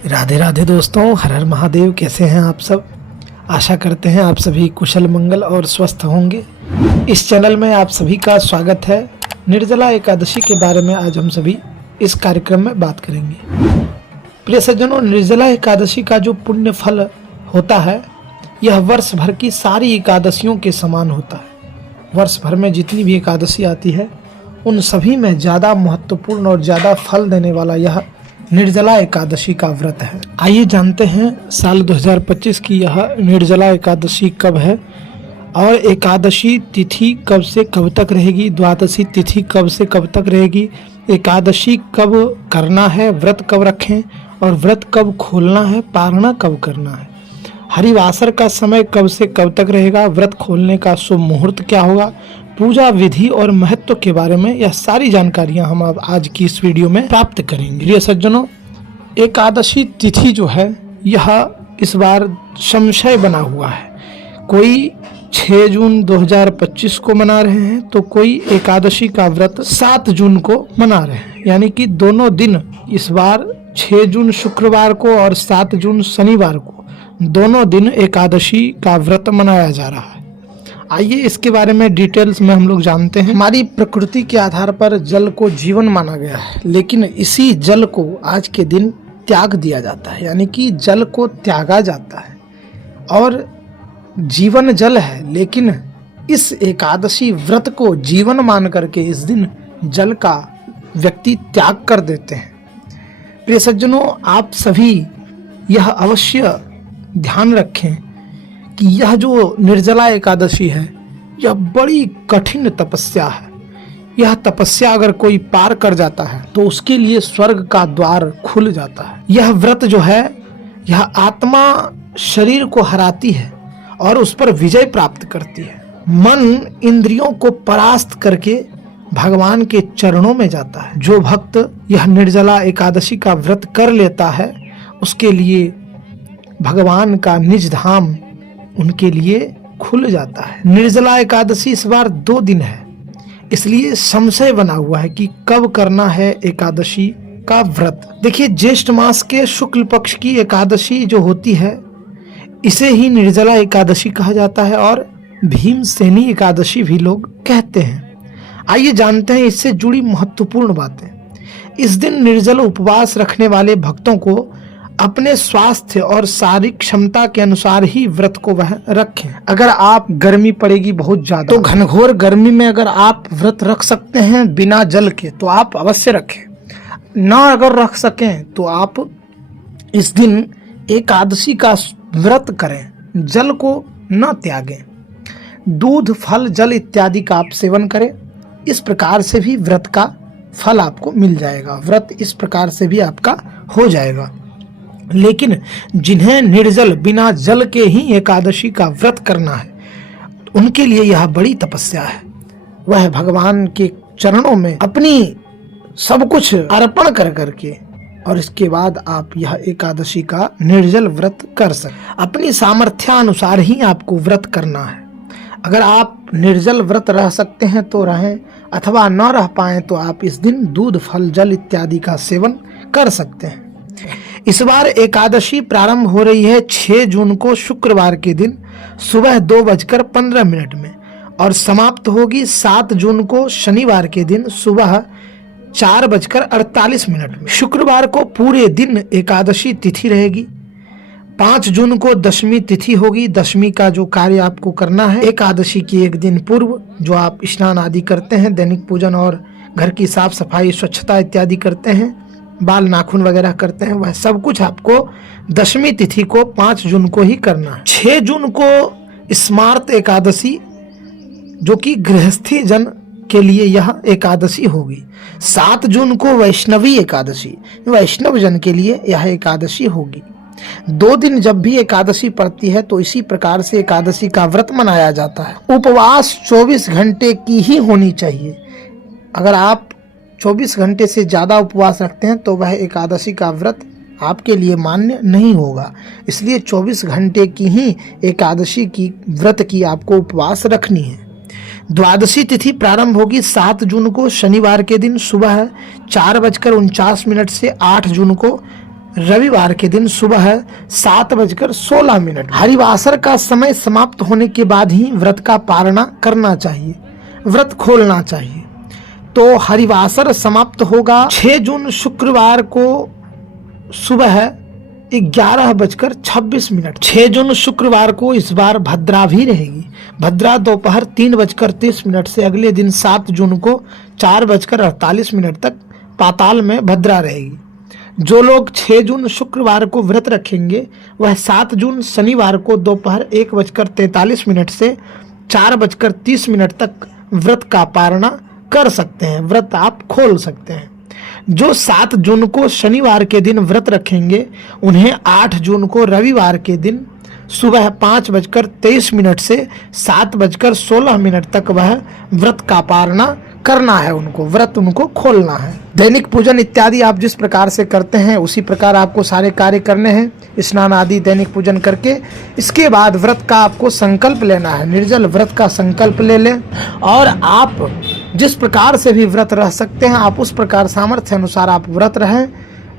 राधे राधे दोस्तों, हर हर महादेव। कैसे हैं आप सब? आशा करते हैं आप सभी कुशल मंगल और स्वस्थ होंगे। इस चैनल में आप सभी का स्वागत है। निर्जला एकादशी के बारे में आज हम सभी इस कार्यक्रम में बात करेंगे। प्रिय सज्जनों, निर्जला एकादशी का जो पुण्य फल होता है यह वर्ष भर की सारी एकादशियों के समान होता है। वर्ष भर में जितनी भी एकादशी आती है उन सभी में ज़्यादा महत्वपूर्ण और ज़्यादा फल देने वाला यह निर्जला एकादशी का व्रत है। आइए जानते हैं साल 2025 की यह निर्जला एकादशी कब है और एकादशी तिथि कब से कब तक रहेगी, द्वादशी तिथि कब से कब तक रहेगी, एकादशी कब करना है, व्रत कब रखें और व्रत कब खोलना है, पारणा कब करना है, हरिवासर का समय कब से कब तक रहेगा, व्रत खोलने का शुभ मुहूर्त क्या होगा, पूजा विधि और महत्व के बारे में यह सारी जानकारियां हम अब आज की इस वीडियो में प्राप्त करेंगे। प्रिय सज्जनों, एकादशी तिथि जो है यह इस बार संशय बना हुआ है। कोई 6 जून 2025 को मना रहे हैं तो कोई एकादशी का व्रत 7 जून को मना रहे हैं, यानी कि दोनों दिन इस बार 6 जून शुक्रवार को और 7 जून शनिवार को दोनों दिन एकादशी का व्रत मनाया जा रहा है। आइए इसके बारे में डिटेल्स में हम लोग जानते हैं। हमारी प्रकृति के आधार पर जल को जीवन माना गया है, लेकिन इसी जल को आज के दिन त्याग दिया जाता है, यानी कि जल को त्यागा जाता है और जीवन जल है, लेकिन इस एकादशी व्रत को जीवन मान करके इस दिन जल का व्यक्ति त्याग कर देते हैं। प्रिय सज्जनों, आप सभी यह अवश्य ध्यान रखें कि यह जो निर्जला एकादशी है यह बड़ी कठिन तपस्या है। यह तपस्या अगर कोई पार कर जाता है तो उसके लिए स्वर्ग का द्वार खुल जाता है। यह व्रत जो है यह आत्मा शरीर को हराती है और उस पर विजय प्राप्त करती है। मन इंद्रियों को परास्त करके भगवान के चरणों में जाता है। जो भक्त यह निर्जला एकादशी का व्रत कर लेता है उसके लिए भगवान का निज धाम उनके लिए खुल जाता है। निर्जला एकादशी इस बार 2 दिन है, इसलिए संशय बना हुआ है कि कब करना है एकादशी का व्रत। देखिए, ज्येष्ठ मास के शुक्ल पक्ष की एकादशी जो होती है इसे ही निर्जला एकादशी कहा जाता है और भीमसेनी एकादशी भी लोग कहते हैं। आइए जानते हैं इससे जुड़ी महत्वपूर्ण बातें। इस दिन निर्जल उपवास रखने वाले भक्तों को अपने स्वास्थ्य और शारीरिक क्षमता के अनुसार ही व्रत को वह रखें। अगर आप गर्मी पड़ेगी बहुत ज्यादा तो घनघोर गर्मी में अगर आप व्रत रख सकते हैं बिना जल के तो आप अवश्य रखें। ना अगर रख सकें तो आप इस दिन एकादशी का व्रत करें, जल को न त्यागें। दूध, फल, जल इत्यादि का आप सेवन करें। इस प्रकार से भी व्रत का फल आपको मिल जाएगा, व्रत इस प्रकार से भी आपका हो जाएगा। लेकिन जिन्हें निर्जल बिना जल के ही एकादशी का व्रत करना है उनके लिए यह बड़ी तपस्या है। वह भगवान के चरणों में अपनी सब कुछ अर्पण कर करके और इसके बाद आप यह एकादशी का निर्जल व्रत कर सकते। अपनी सामर्थ्यानुसार ही आपको व्रत करना है। अगर आप निर्जल व्रत रह सकते हैं तो रहें, अथवा न रह पाए तो आप इस दिन दूध, फल, जल इत्यादि का सेवन कर सकते हैं। इस बार एकादशी प्रारंभ हो रही है 6 जून को शुक्रवार के दिन सुबह 2:15 में और समाप्त होगी 7 जून को शनिवार के दिन सुबह 4:48 में। शुक्रवार को पूरे दिन एकादशी तिथि रहेगी। 5 जून को दशमी तिथि होगी। दशमी का जो कार्य आपको करना है एकादशी के एक दिन पूर्व, जो आप स्नान आदि करते हैं, दैनिक पूजन और घर की साफ सफाई, स्वच्छता इत्यादि करते हैं, बाल नाखून वगैरह करते हैं, वह सब कुछ आपको दशमी तिथि को 5 जून को ही करना है। 6 जून को स्मार्त एकादशी जो कि गृहस्थी जन के लिए यह एकादशी होगी। 7 जून को वैष्णवी एकादशी, वैष्णव जन के लिए यह एकादशी होगी। 2 दिन जब भी एकादशी पड़ती है तो इसी प्रकार से एकादशी का व्रत मनाया जाता है। उपवास 24 घंटे की ही होनी चाहिए। अगर आप 24 घंटे से ज़्यादा उपवास रखते हैं तो वह एकादशी का व्रत आपके लिए मान्य नहीं होगा। इसलिए 24 घंटे की ही एकादशी की व्रत की आपको उपवास रखनी है। द्वादशी तिथि प्रारंभ होगी 7 जून को शनिवार के दिन सुबह 4:49 से 8 जून को रविवार के दिन सुबह 7:16। हरिवासर का समय समाप्त होने के बाद ही व्रत का पारणा करना चाहिए, व्रत खोलना चाहिए। तो हरिवासर समाप्त होगा 6 जून शुक्रवार को सुबह 11:26। 6 जून शुक्रवार को इस बार भद्रा भी रहेगी। भद्रा दोपहर 3:30 से अगले दिन 7 जून को 4:48 तक पाताल में भद्रा रहेगी। जो लोग 6 जून शुक्रवार को व्रत रखेंगे वह 7 जून शनिवार को दोपहर 1:43 से 4:30 तक व्रत का पारणा कर सकते हैं, व्रत आप खोल सकते हैं। जो 7 जून को शनिवार के दिन व्रत रखेंगे उन्हें 8 जून को रविवार के दिन सुबह 5:23 से 7:16 तक वह व्रत का पारणा करना है, उनको व्रत उनको खोलना है। दैनिक पूजन इत्यादि आप जिस प्रकार से करते हैं उसी प्रकार आपको सारे कार्य करने हैं। स्नान आदि दैनिक पूजन करके इसके बाद व्रत का आपको संकल्प लेना है, निर्जल व्रत का संकल्प ले लें। और आप जिस प्रकार से भी व्रत रह सकते हैं आप उस प्रकार सामर्थ्य अनुसार आप व्रत रहें।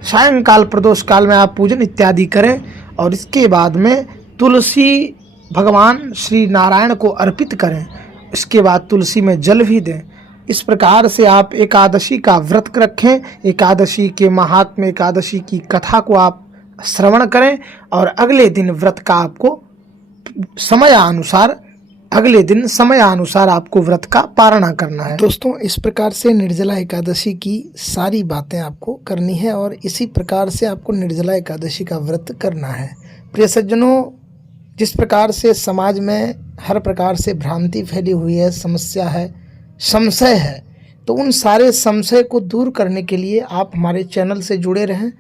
सायंकाल प्रदोष काल में आप पूजन इत्यादि करें और इसके बाद में तुलसी भगवान श्री नारायण को अर्पित करें। इसके बाद तुलसी में जल भी दें। इस प्रकार से आप एकादशी का व्रत रखें, एकादशी के महात्म्य, एकादशी की कथा को आप श्रवण करें और अगले दिन व्रत का आपको अगले दिन समयानुसार आपको व्रत का पारणा करना है। दोस्तों, इस प्रकार से निर्जला एकादशी की सारी बातें आपको करनी है और इसी प्रकार से आपको निर्जला एकादशी का व्रत करना है। प्रिय सज्जनों, जिस प्रकार से समाज में हर प्रकार से भ्रांति फैली हुई है, समस्या है, संशय है, तो उन सारे संशय को दूर करने के लिए आप हमारे चैनल से जुड़े रहें।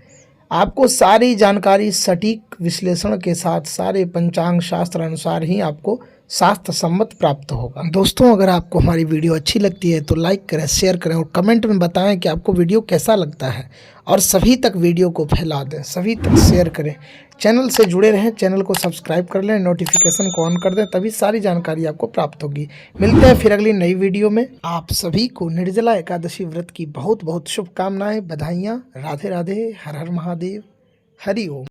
आपको सारी जानकारी सटीक विश्लेषण के साथ सारे पंचांग शास्त्र अनुसार ही आपको शास्त्र सम्मत प्राप्त होगा। दोस्तों, अगर आपको हमारी वीडियो अच्छी लगती है तो लाइक करें, शेयर करें और कमेंट में बताएं कि आपको वीडियो कैसा लगता है और सभी तक वीडियो को फैला दें, सभी तक शेयर करें। चैनल से जुड़े रहें, चैनल को सब्सक्राइब कर लें, नोटिफिकेशन को ऑन कर दें, तभी सारी जानकारी आपको प्राप्त होगी। मिलते हैं फिर अगली नई वीडियो में। आप सभी को निर्जला एकादशी व्रत की बहुत बहुत शुभकामनाएं, बधाइयाँ। राधे राधे, हर हर महादेव, हरि ओम।